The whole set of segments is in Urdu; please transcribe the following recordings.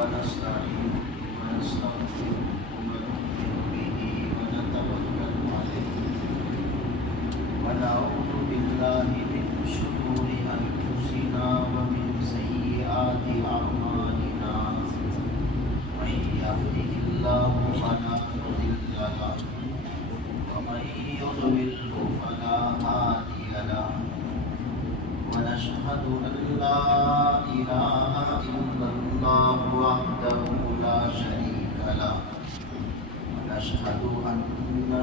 ونستعين ونستغفر ونؤمن به ونتوكل عليه ونعوذ بالله من شرور أنفسنا ومن سيئات أعمالنا من يهده الله فلا مضل له ومن يضلل فلا هادي له ونشهد أن لا إله إلا الله وحده لا شريك له ونشهد أن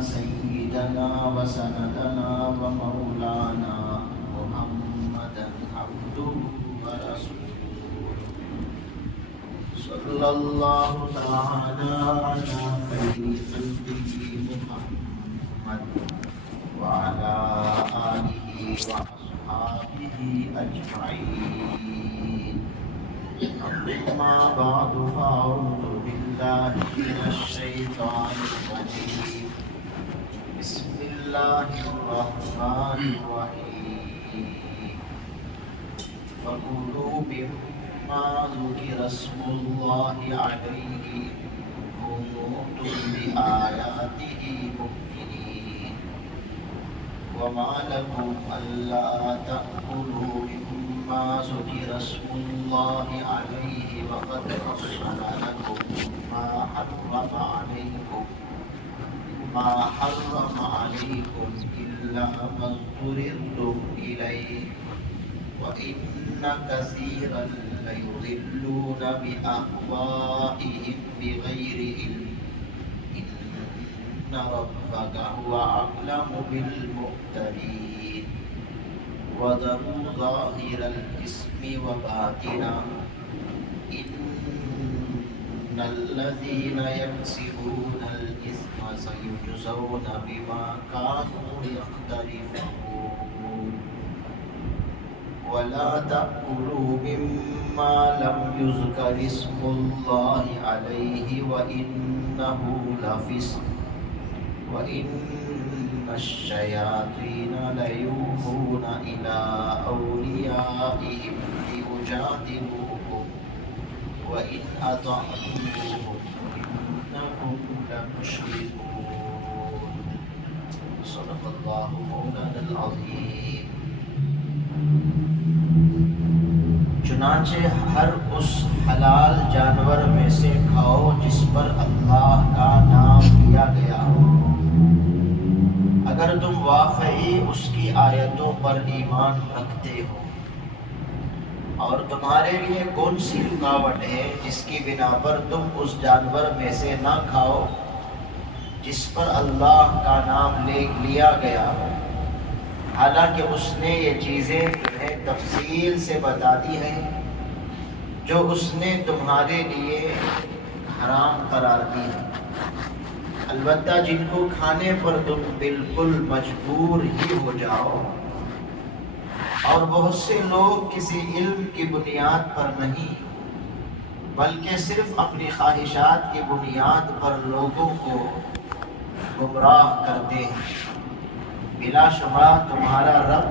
سيدنا وسندنا ومولانا محمدا عبده ورسوله صلى الله تعالى على خير خلقه محمد وعلى آله وأصحابه أجمعين أما بعد فأعوذ بالله من الشيطان الرجيم بسم الله الرحمن الرحيم فكلوا مما ذكر اسم الله عليه إن كنتم بآياته مؤمنين وما لكم ألا تأكلوا مما ذكر اسم الله عليه وقد فصل لكم ما حرم عليكم إلا ما اضطررتم إليه وإن كثيرا ليضلون بأهوائهم بغير علم إن ربك هو أعلم بالمعتدين وذروا ظاهر الإثم وباطنه إن الذين يكسبون الإثم سيجزون بما كانوا يقترفون ولا تأكلوا مما لم يذكر اسم الله عليه وإنه لفسق وإن الشياطين ليوحون إلى أوليائهم ليجادلوكم وإن أطعتموهم إنكم لمشركون صدق الله مولانا العظيم. چنانچہ ہر اس حلال جانور میں سے کھاؤ جس پر اللہ کا نام لیا گیا ہو اگر تم واقعی اس کی آیتوں پر ایمان رکھتے ہو. اور تمہارے لیے کون سی رکاوٹ ہے جس کی بنا پر تم اس جانور میں سے نہ کھاؤ جس پر اللہ کا نام لیا گیا ہو حالانکہ اس نے یہ چیزیں تمہیں تفصیل سے بتا دی ہیں جو اس نے تمہارے لیے حرام قرار دی ہے. البتہ جن کو کھانے پر تم بالکل مجبور ہی ہو جاؤ. اور بہت سے لوگ کسی علم کی بنیاد پر نہیں بلکہ صرف اپنی خواہشات کی بنیاد پر لوگوں کو گمراہ کرتے ہیں. بلا شبہ تمہارا رب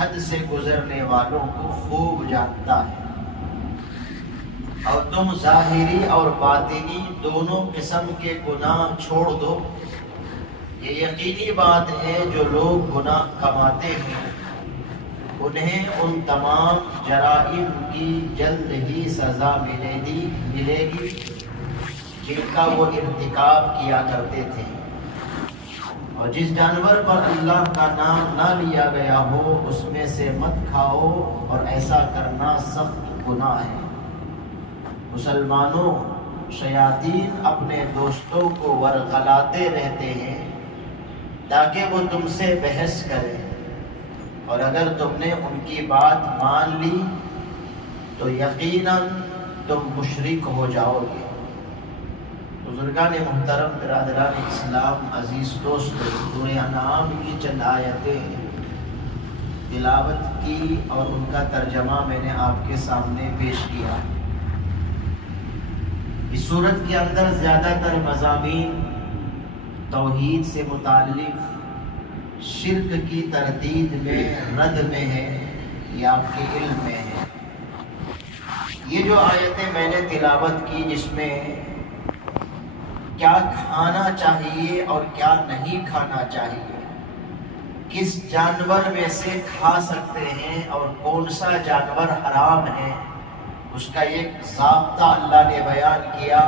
حد سے گزرنے والوں کو خوب جانتا ہے. اور تم ظاہری اور باطنی دونوں قسم کے گناہ چھوڑ دو. یہ یقینی بات ہے جو لوگ گناہ کماتے ہیں انہیں ان تمام جرائم کی جلد ہی سزا ملے گی جن کا وہ ارتکاب کیا کرتے تھے. اور جس جانور پر اللہ کا نام نہ لیا گیا ہو اس میں سے مت کھاؤ اور ایسا کرنا سخت گناہ ہے. مسلمانوں شیاطین اپنے دوستوں کو ورغلاتے رہتے ہیں تاکہ وہ تم سے بحث کریں اور اگر تم نے ان کی بات مان لی تو یقیناً تم مشرک ہو جاؤ گے. بزرگان محترم، برادران اسلام، عزیز دوستو، سورہ انعام کی چند آیتیں تلاوت کی اور ان کا ترجمہ میں نے آپ کے سامنے پیش کیا. اس صورت کے اندر زیادہ تر مضامین توحید سے متعلق، شرک کی تردید میں، رد میں ہے، یہ آپ کے علم میں ہے. یہ جو آیتیں میں نے تلاوت کی جس میں کیا کھانا چاہیے اور کیا نہیں کھانا چاہیے، کس جانور میں سے کھا سکتے ہیں اور کون سا جانور حرام ہے، اس کا ایک ضابطہ اللہ نے بیان کیا،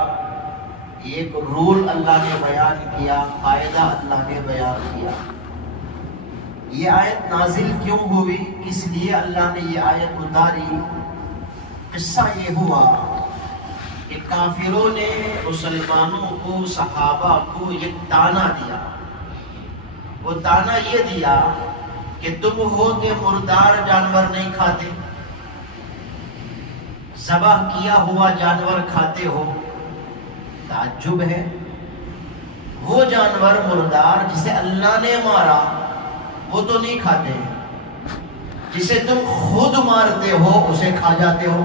ایک رول اللہ نے بیان کیا، قاعدہ اللہ نے بیان کیا۔ یہ آیت نازل کیوں ہوئی، کس لیے اللہ نے یہ آیت اتاری؟ قصہ یہ ہوا کہ کافروں نے مسلمانوں کو، صحابہ کو ایک طعنہ دیا۔ وہ طعنہ یہ دیا کہ تم ہوتے مردار جانور نہیں کھاتے، ذبح کیا ہوا جانور کھاتے ہو۔ تعجب ہے، وہ جانور مردار جسے اللہ نے مارا وہ تو نہیں کھاتے، جسے تم خود مارتے ہو اسے کھا جاتے ہو۔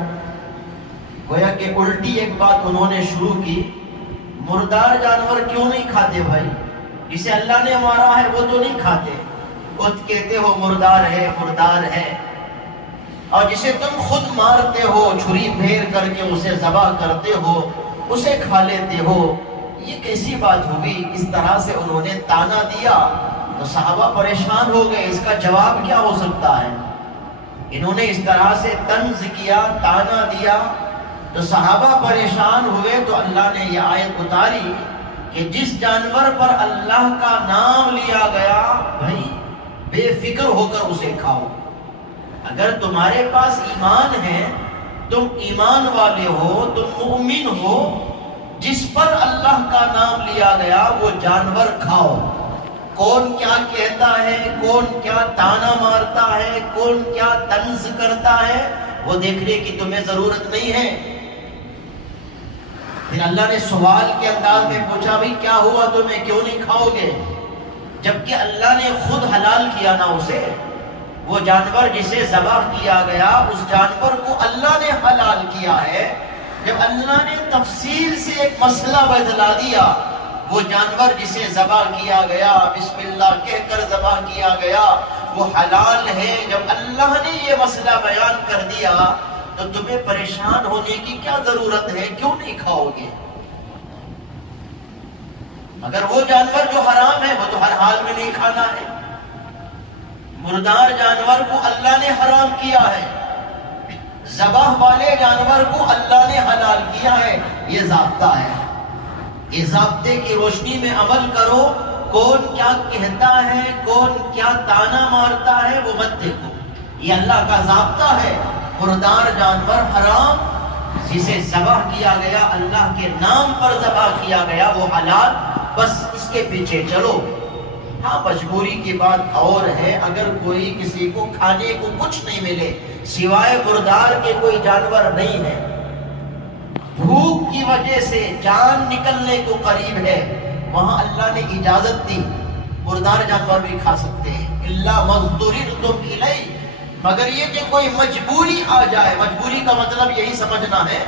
گویا کہ الٹی ایک بات انہوں نے شروع کی، مردار جانور کیوں نہیں کھاتے بھائی؟ جسے اللہ نے مارا ہے وہ تو نہیں کھاتے، خود کہتے ہو مردار ہے مردار ہے، اور جسے تم خود مارتے ہو، چھری پھیر کر کے اسے ذبح کرتے ہو، اسے کھا لیتے ہو، یہ کیسی بات ہوگی؟ اس طرح سے انہوں نے طعنہ دیا تو صحابہ پریشان ہو گئے، اس کا جواب کیا ہو سکتا ہے؟ انہوں نے اس طرح سے طنز کیا، طعنہ دیا تو صحابہ پریشان ہوئے، تو اللہ نے یہ آیت اتاری کہ جس جانور پر اللہ کا نام لیا گیا بھائی بے فکر ہو کر اسے کھاؤ۔ اگر تمہارے پاس ایمان ہے، تم ایمان والے ہو، تم مومن ہو، جس پر اللہ کا نام لیا گیا وہ جانور کھاؤ۔ کون کیا کہتا ہے، کون کیا طعنہ مارتا ہے، کون کیا طنز کرتا ہے، وہ دیکھنے کی تمہیں ضرورت نہیں ہے۔ پھر اللہ نے سوال کے انداز میں پوچھا، بھئی کیا ہوا تمہیں، کیوں نہیں کھاؤ گے؟ جبکہ اللہ نے خود حلال کیا نا اسے، وہ جانور جسے ذبح کیا گیا اس جانور کو اللہ نے حلال کیا ہے۔ جب اللہ نے تفصیل سے ایک مسئلہ بتلا دیا، وہ جانور جسے ذبح کیا گیا، بسم اللہ کہہ کر ذبح کیا گیا، وہ حلال ہے، جب اللہ نے یہ مسئلہ بیان کر دیا تو تمہیں پریشان ہونے کی کیا ضرورت ہے؟ کیوں نہیں کھاؤ گے؟ مگر وہ جانور جو حرام ہے وہ تو ہر حال میں نہیں کھانا ہے۔ مردار جانور کو اللہ نے حرام کیا ہے، ذبح والے جانور کو اللہ نے حلال کیا ہے، یہ ضابطہ ہے۔ اس ضابطے کی روشنی میں عمل کرو، کون کیا کہتا ہے، کون کیا طعنہ مارتا ہے وہ مت دیکھو، یہ اللہ کا ضابطہ ہے۔ مردار جانور حرام، جسے ذبح کیا گیا اللہ کے نام پر ذبح کیا گیا وہ حلال، بس اس کے پیچھے چلو۔ ہاں مجبوری کی بات اور ہے، اگر کوئی کسی کو کھانے کو کچھ نہیں ملے سوائے مردار کے، کوئی جانور نہیں ہے، بھوک کی وجہ سے جان نکلنے کو قریب ہے، وہاں اللہ نے اجازت دی، مردار جانور بھی کھا سکتے ہیں، الا مضطررتم الیہ، مگر یہ کہ کوئی مجبوری آ جائے، مجبوری کا مطلب یہی سمجھنا ہے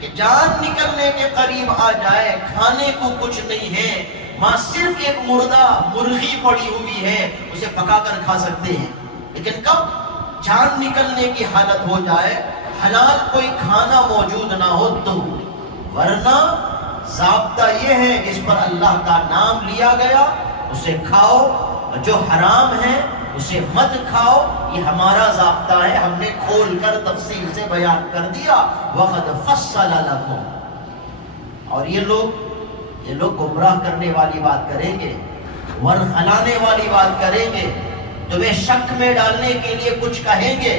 کہ جان نکلنے کے قریب آ جائے، کھانے کو کچھ نہیں ہے، وہاں صرف ایک مردہ مرغی پڑی ہوئی ہے، اسے پکا کر کھا سکتے ہیں، لیکن کب جان نکلنے کی حالت ہو جائے، حلال کوئی کھانا موجود نہ ہو تو، ورنہ ضابطہ یہ ہے جس پر اللہ کا نام لیا گیا اسے کھاؤ، اور جو حرام ہے اسے مت کھاؤ، یہ ہمارا ضابطہ ہے، ہم نے کھول کر تفصیل سے بیان کر دیا۔ وَقَدْ فَصَّلَ لَكُمْ، اور یہ لوگ گمراہ کرنے والی بات کریں گے، ورخلانے والی بات کریں گے، تمہیں شک میں ڈالنے کے لیے کچھ کہیں گے۔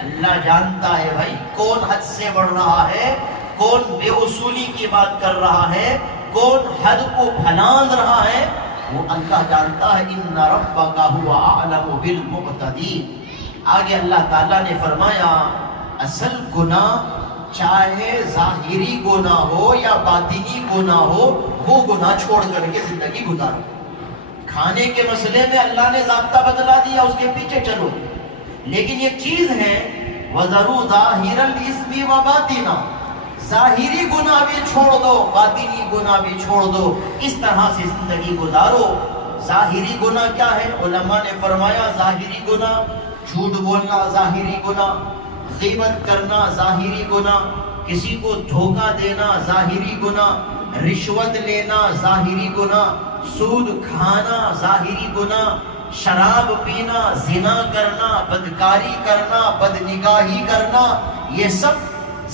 اللہ جانتا ہے بھائی کون حد سے بڑھ رہا ہے، کون بے اصولی کی بات کر رہا ہے، کون حد کو پھلانگ رہا ہے، وہ اللہ جانتا ہے۔ ان ربک هو اعلم بالمعتدین۔ آگے اللہ تعالیٰ نے فرمایا اصل گناہ چاہے ظاہری گناہ ہو یا باطنی گناہ ہو، وہ گناہ چھوڑ کر کے زندگی گزارو۔ کھانے کے مسئلے میں اللہ نے ضابطہ بتلا دیا، اس کے پیچھے چلو، لیکن یہ چیز ہے وَذَرُوا ظَاهِرَ الْإِثْمِ وَبَاطِنَهُ، ظاہری گناہ بھی چھوڑ دو، باطنی گناہ بھی چھوڑ دو، اس طرح سے زندگی گزارو۔ ظاہری گناہ کیا ہے؟ علماء نے فرمایا ظاہری گناہ جھوٹ بولنا، ظاہری گناہ غیبت کرنا، ظاہری گناہ کسی کو دھوکہ دینا ظاہری گناہ، رشوت لینا ظاہری گناہ، سود کھانا ظاہری گناہ، شراب پینا، زنا کرنا، بدکاری کرنا، بدنگاہی کرنا، یہ سب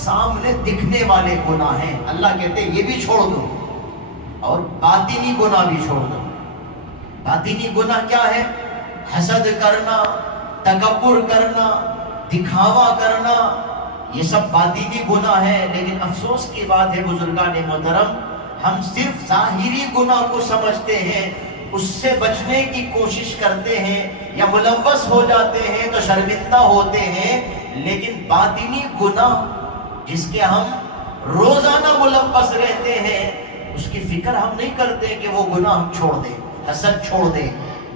سامنے دکھنے والے گناہ ہیں۔ اللہ کہتے ہیں یہ بھی چھوڑ دو، اور باطنی گناہ بھی چھوڑ دو۔ باطنی گناہ کیا ہے؟ حسد کرنا، تکبر کرنا، دکھاوا کرنا، یہ سب باطنی گناہ ہے۔ لیکن افسوس کی بات ہے بزرگان محترم، ہم صرف ظاہری گناہ کو سمجھتے ہیں، اس سے بچنے کی کوشش کرتے ہیں، یا ملوث ہو جاتے ہیں تو شرمندہ ہوتے ہیں، لیکن باطنی گناہ جس کے ہم روزانہ ملوث رہتے ہیں، اس کی فکر ہم نہیں کرتے کہ وہ گناہ ہم چھوڑ دیں۔ حسد چھوڑ دیں،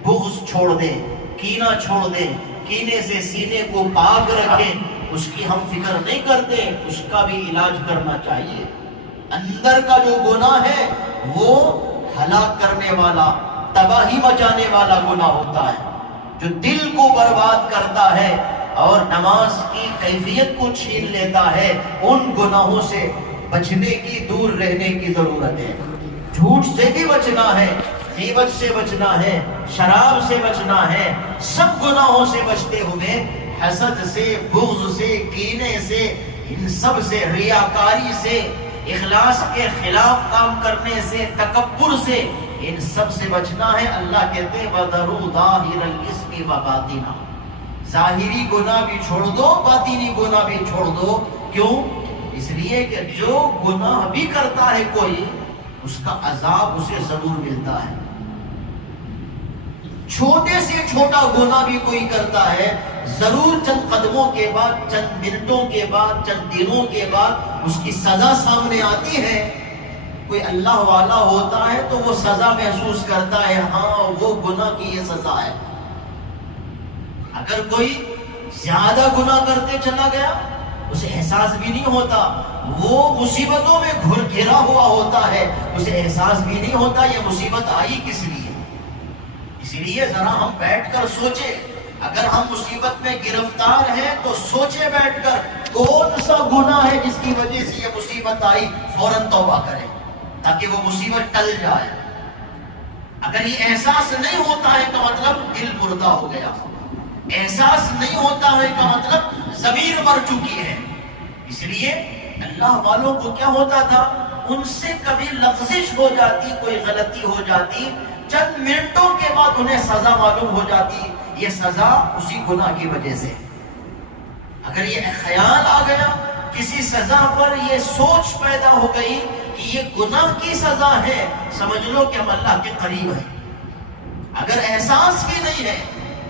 بغض چھوڑ دیں، کینہ چھوڑ دیں، کینے سے سینے کو پاک رکھیں، اس کی ہم فکر نہیں کرتے۔ اس کا بھی علاج کرنا چاہیے۔ اندر کا جو گناہ ہے وہ ہلاک کرنے والا، تباہی مچانے والا گناہ ہوتا ہے، جو دل کو برباد کرتا ہے اور نماز کی کیفیت کو چھین لیتا ہے۔ ان گناہوں سے بچنے کی، دور رہنے کی ضرورت ہے۔ جھوٹ سے بھی بچنا ہے، غیبت سے بچنا ہے، شراب سے بچنا ہے، سب گناہوں سے بچتے ہوئے حسد سے، بغض سے، کینے سے، ان سب سے، ریاکاری سے، اخلاص کے خلاف کام کرنے سے، تکبر سے، ان سب سے بچنا ہے۔ اللہ کہتے ہیں وَذَرُوا ظَاهِرَ الْإِثْمِ وَبَاطِنَهُ، ظاہری گناہ بھی چھوڑ دو، باطنی گناہ بھی چھوڑ دو۔ کیوں؟ اس لیے کہ جو گناہ بھی کرتا ہے کوئی، اس کا عذاب اسے ضرور ملتا ہے۔ چھوٹے سے چھوٹا گناہ بھی کوئی کرتا ہے، ضرور چند قدموں کے بعد، چند منٹوں کے بعد، چند دنوں کے بعد اس کی سزا سامنے آتی ہے۔ کوئی اللہ والا ہوتا ہے تو وہ سزا محسوس کرتا ہے، ہاں وہ گناہ کی یہ سزا ہے۔ اگر کوئی زیادہ گناہ کرتے چلا گیا، اسے احساس بھی نہیں ہوتا، وہ مصیبتوں میں گھرا ہوا ہوتا ہے، اسے احساس بھی نہیں ہوتا یہ مصیبت آئی کس لیے۔ اس لیے ذرا ہم بیٹھ کر سوچیں، اگر ہم مصیبت میں گرفتار ہیں تو سوچیں بیٹھ کر کون سا گناہ ہے جس کی وجہ سے یہ مصیبت آئی، فوراً توبہ کریں تاکہ وہ مصیبت ٹل جائے۔ اگر یہ احساس نہیں ہوتا ہے کا مطلب دل مردہ ہو گیا، احساس نہیں ہوتا ہے کا مطلب ضمیر مر چکی ہے۔ اس لیے اللہ والوں کو کیا ہوتا تھا، ان سے کبھی لغزش ہو جاتی، کوئی غلطی ہو جاتی، چند منٹوں کے بعد انہیں سزا معلوم ہو جاتی، یہ سزا اسی گناہ کی وجہ سے۔ اگر یہ خیال آ گیا کسی سزا پر، یہ سوچ پیدا ہو گئی کہ یہ گناہ کی سزا ہے، سمجھ لو کہ ہم اللہ کے قریب ہیں۔ اگر احساس ہی نہیں ہے،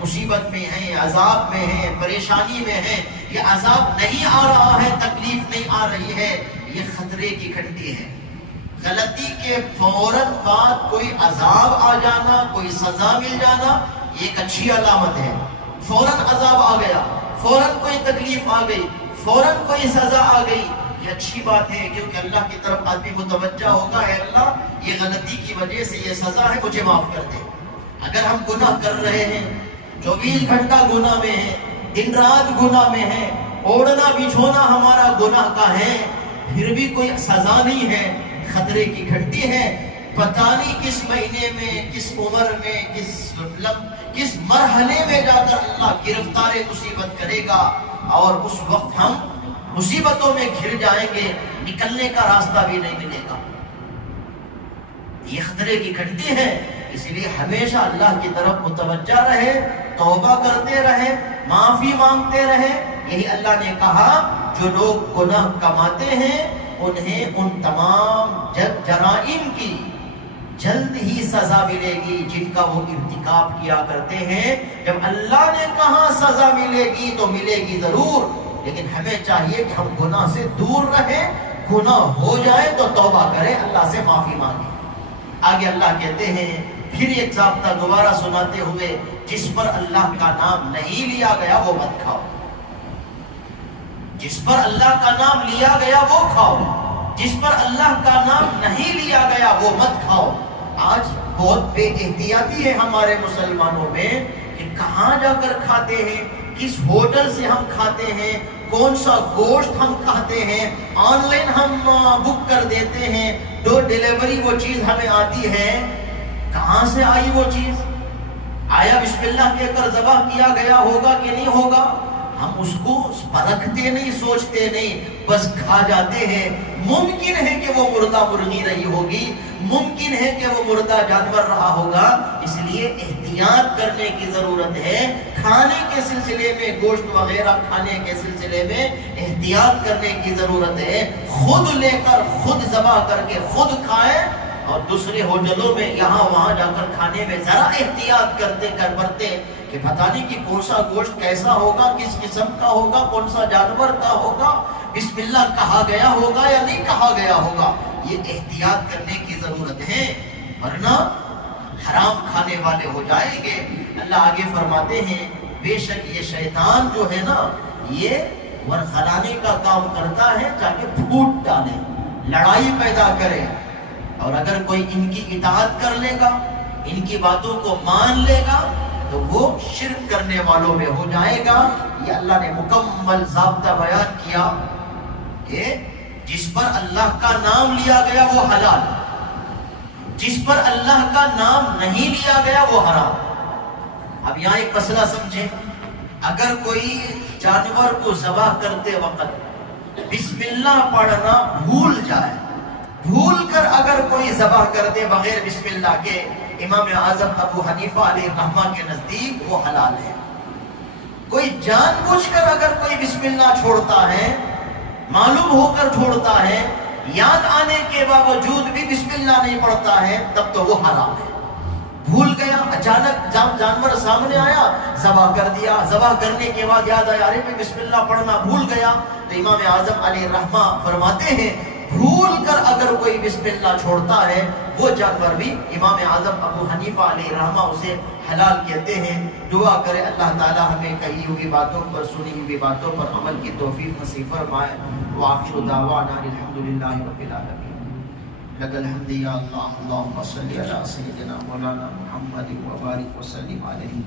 مصیبت میں ہیں، عذاب میں ہیں، پریشانی میں ہیں، یہ عذاب نہیں آ رہا ہے، تکلیف نہیں آ رہی ہے، یہ خطرے کی گھنٹی ہے۔ غلطی کے فوراً بعد کوئی عذاب آ جانا، کوئی سزا مل جانا، یہ ایک اچھی علامت ہے۔ فوراً عذاب آ گیا، فوراً کوئی تکلیف آ گئی، فوراً کوئی سزا آ گئی، یہ اچھی بات ہے، کیونکہ اللہ کی طرف آدمی متوجہ ہوگا، اے اللہ یہ غلطی کی وجہ سے یہ سزا ہے، مجھے معاف کر دے۔ اگر ہم گناہ کر رہے ہیں، 24 گھنٹہ گناہ میں ہیں، دن رات گناہ میں ہیں، اوڑھنا بچھونا ہمارا گناہ کا ہے، پھر بھی کوئی سزا نہیں ہے، خطرے کی گھنٹی ہے۔ پتہ نہیں کس مہینے میں، کس عمر میں، کس مرحلے میں جا کر اللہ گرفتار مصیبت کرے گا، اور اس وقت ہم مصیبتوں میں گھر جائیں گے، نکلنے کا راستہ بھی نہیں ملے گا۔ یہ خطرے کی گھنٹی ہے، اس لیے ہمیشہ اللہ کی طرف متوجہ رہے، توبہ کرتے رہے، معافی مانگتے رہے۔ یہی اللہ نے کہا جو لوگ گناہ کماتے ہیں انہیں ان تمام جرائم کی جلد ہی سزا ملے گی جن کا وہ ارتکاب کیا کرتے ہیں۔ جب اللہ نے کہا سزا ملے گی تو ملے گی ضرور، لیکن ہمیں چاہیے کہ ہم گناہ سے دور رہیں، گناہ ہو جائے تو توبہ کریں، اللہ سے معافی مانگیں۔ آگے اللہ کہتے ہیں پھر ایک ضابطہ دوبارہ سناتے ہوئے، جس پر اللہ کا نام نہیں لیا گیا وہ مت کھاؤ۔ جس پر اللہ کا نام لیا گیا وہ کھاؤ، جس پر اللہ کا نام نہیں لیا گیا وہ مت کھاؤ۔ آج بہت بے احتیاطی ہے ہمارے مسلمانوں میں کہ کہاں جا کر کھاتے ہیں، کس ہوٹل سے ہم کھاتے ہیں، کون سا گوشت ہم کھاتے ہیں، آن لائن ہم بک کر دیتے ہیں، ڈور ڈیلیوری وہ چیز ہمیں آتی ہے، کہاں سے آئی وہ چیز؟ آیا بسم اللہ کہہ کر ذبح کیا گیا ہوگا کہ نہیں ہوگا؟ ہم اس کو پرکھتے نہیں، سوچتے نہیں، بس کھا جاتے ہیں۔ ممکن ہے کہ وہ مردہ مرغی رہی ہوگی، ممکن ہے کہ وہ مردہ جانور رہا ہوگا، اس لیے احتیاط کرنے کی ضرورت ہے۔ کھانے کے سلسلے میں، گوشت وغیرہ کھانے کے سلسلے میں احتیاط کرنے کی ضرورت ہے۔ خود لے کر، خود ذبح کر کے خود کھائیں، اور دوسرے ہوٹلوں میں یہاں وہاں جا کر کھانے میں ذرا احتیاط برتے کہ پتہ نہیں کہ کون سا گوشت کیسا ہوگا، کس قسم کا ہوگا، کون سا جانور کا ہوگا، بسم اللہ کہا گیا ہوگا یا نہیں کہا گیا ہوگا۔ یہ احتیاط کرنے کی ضرورت ہے، ورنہ حرام کھانے والے ہو جائیں گے۔ اللہ آگے فرماتے ہیں بے شک یہ شیطان جو ہے نا، یہ ورخلانے کا کام کرتا ہے تاکہ پھوٹ ڈالے، لڑائی پیدا کرے، اور اگر کوئی ان کی اطاعت کر لے گا، ان کی باتوں کو مان لے گا، تو وہ شرک کرنے والوں میں ہو جائے گا۔ یہ اللہ نے مکمل ضابطہ بیان کیا کہ جس پر اللہ کا نام لیا گیا وہ حلال، جس پر اللہ کا نام نہیں لیا گیا وہ حرام۔ اب یہاں ایک مسئلہ سمجھیں، اگر کوئی جانور کو ذبح کرتے وقت بسم اللہ پڑھنا بھول جائے، بھول کر اگر کوئی ذبح کر دے بغیر بسم اللہ کے، امام اعظم ابو حنیفہ علیہ رحمہ کے نزدیک وہ حلال ہے۔ کوئی جان بوجھ کر اگر کوئی بسم اللہ چھوڑتا ہے، معلوم ہو کر چھوڑتا ہے، یاد آنے کے باوجود بھی بسم اللہ نہیں پڑھتا ہے، تب تو وہ حرام ہے۔ بھول گیا، اچانک جانور سامنے آیا، ذبح کر دیا، ذبح کرنے کے بعد یاد آیا ارے میں بسم اللہ پڑھنا بھول گیا، تو امام اعظم علیہ رحمہ فرماتے ہیں بھول کر اگر کوئی بسم اللہ چھوڑتا ہے، وہ جانور بھی امام اعظم ابو حنیفہ علیہ رحمہ اسے حلال کہتے ہیں۔ دعا کرے اللہ تعالی ہمیں کہی ہوئی باتوں پر، سنی ہوئی باتوں پر عمل کی توفیق نصیب فرمائے۔ وآخر دعوانا الحمدللہ رب العالمین۔ لک الحمد یا اللہ، اللہم صلی علی سیدنا مولانا محمد وبارک وسلم علیہ۔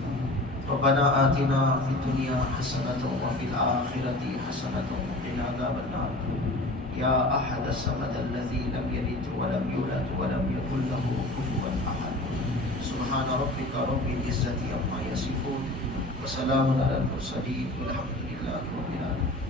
ربنا آتنا فی الدنیا حسنۃ وفی الآخرۃ حسنۃ وقنا عذاب النار۔ یا احد الصمد الذی لم یلد ولم یولد ولم یکن له کفوا احد۔ سبحان ربک رب العزة عما یصفون وسلام علی المرسلین والحمد للہ رب العالمین۔